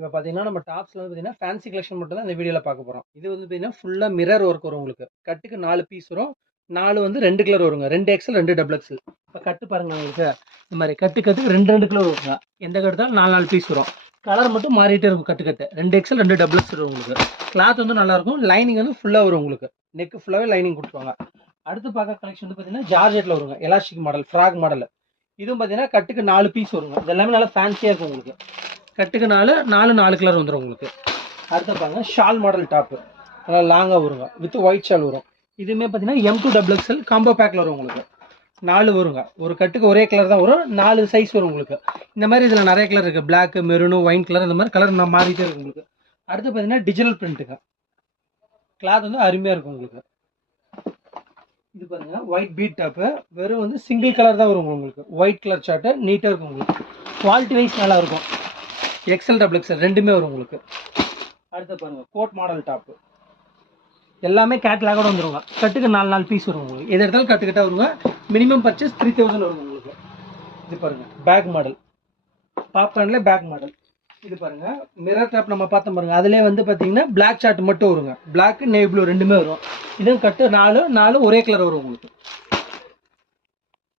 இப்போ பார்த்தீங்கன்னா நம்ம டாப்ஸில் வந்து பார்த்தீங்கன்னா ஃபேன்சி கலெக்ஷன் மட்டும் தான் இந்த வீடியோவில் பார்க்க போகிறோம். இது வந்து பார்த்தீங்கன்னா ஃபுல்லாக மிரர் ஒர்க் வரும் உங்களுக்கு. கட்டுக்கு 4 பீஸ் வரும். 4 வந்து 2 கலர் வருங்க. 2 எக்ஸல் 2 டபுள் எக்ஸல். இப்போ கட்டு பாருங்க உங்களுக்கு. இந்த மாதிரி கட்டுக்கு 2 கலர் வருங்க. எந்த கட்டு தான் 4 பீஸ் வரும். கலர் மட்டும் மாறிட்டே இருக்கும். கட்டு 2 எக்ஸல் 2 டபுள் எக்ஸ் வரும் உங்களுக்கு. கிளாத் வந்து நல்லாயிருக்கும். லைனிங் வந்து ஃபுல்லாக வரும் உங்களுக்கு. நெக்கு ஃபுல்லாகவே லைனிங் கொடுத்துருவாங்க. அடுத்து பார்க்க கலெக்ஷன் வந்து பார்த்தீங்கன்னா ஜார்ஜெட்டில் வருங்க. Elastic model, frock model. இதுவும் பார்த்தீங்கன்னா கட்டுக்கு 4 பீஸ் வருங்க. இது எல்லாமே நல்லா ஃபேன்சியாக இருக்கும் உங்களுக்கு. கட்டுக்கு 4 கலர் வந்துடும் உங்களுக்கு. அடுத்து பாருங்க ஷால் மாடல் டாப்பு, நல்லா லாங்காக வருங்க. வித் ஒயிட் ஷால் வரும். இதுவுமே பார்த்தீங்கன்னா M2 டபுள் எக்ஸல் காம்போ பேக்கில் வரும் உங்களுக்கு. 4 வருங்க. ஒரு கட்டுக்கு ஒரே கலர் தான் வரும். 4 சைஸ் வரும் உங்களுக்கு. இந்த மாதிரி இதில் நிறைய கலர் இருக்குது. பிளாக், மெரூனு, ஒயின் கலர், இந்த மாதிரி கலர் நான் மாறிட்டே இருக்கும் உங்களுக்கு. அடுத்து பார்த்தீங்கன்னா டிஜிட்டல் பிரிண்ட்டுங்க. கிளாத் வந்து அருமையாக இருக்கும் உங்களுக்கு. இது பாருங்க ஒயிட் பீட் டாப்பு. வெறும் வந்து சிங்கிள் கலர் தான் வரும் உங்களுக்கு. ஒயிட் கலர் சார்ட்டு நீட்டாக இருக்கும் உங்களுக்கு. குவாலிட்டி வைஸ் நல்லா இருக்கும். எக்ஸல் டபுள் எக்ஸல் ரெண்டுமே வரும் உங்களுக்கு. அடுத்து பாருங்க கோட் மாடல் டாப்பு. எல்லாமே கேட்லாகோட வந்துருங்க. கட்டுக்கு 4 பீஸ் வரும் உங்களுக்கு. எது எடுத்தாலும் கட்டுக்கிட்டா வருங்க. மினிமம் பர்ச்சேஸ் 3000 வரும் உங்களுக்கு. இது பாருங்க பேக் மாடல், பாப்கார்ன்ல பேக் மாடல். இது பாருங்க மிரர் டாப் நம்ம பார்த்தோம் பாருங்க. அதுலேயே வந்து பார்த்தீங்கன்னா பிளாக் சார்ட் மட்டும் வருங்க. பிளாக் நேவி ப்ளூ ரெண்டுமே வரும். இதுவும் கட்டு 4 ஒரே கலர் வரும் உங்களுக்கு.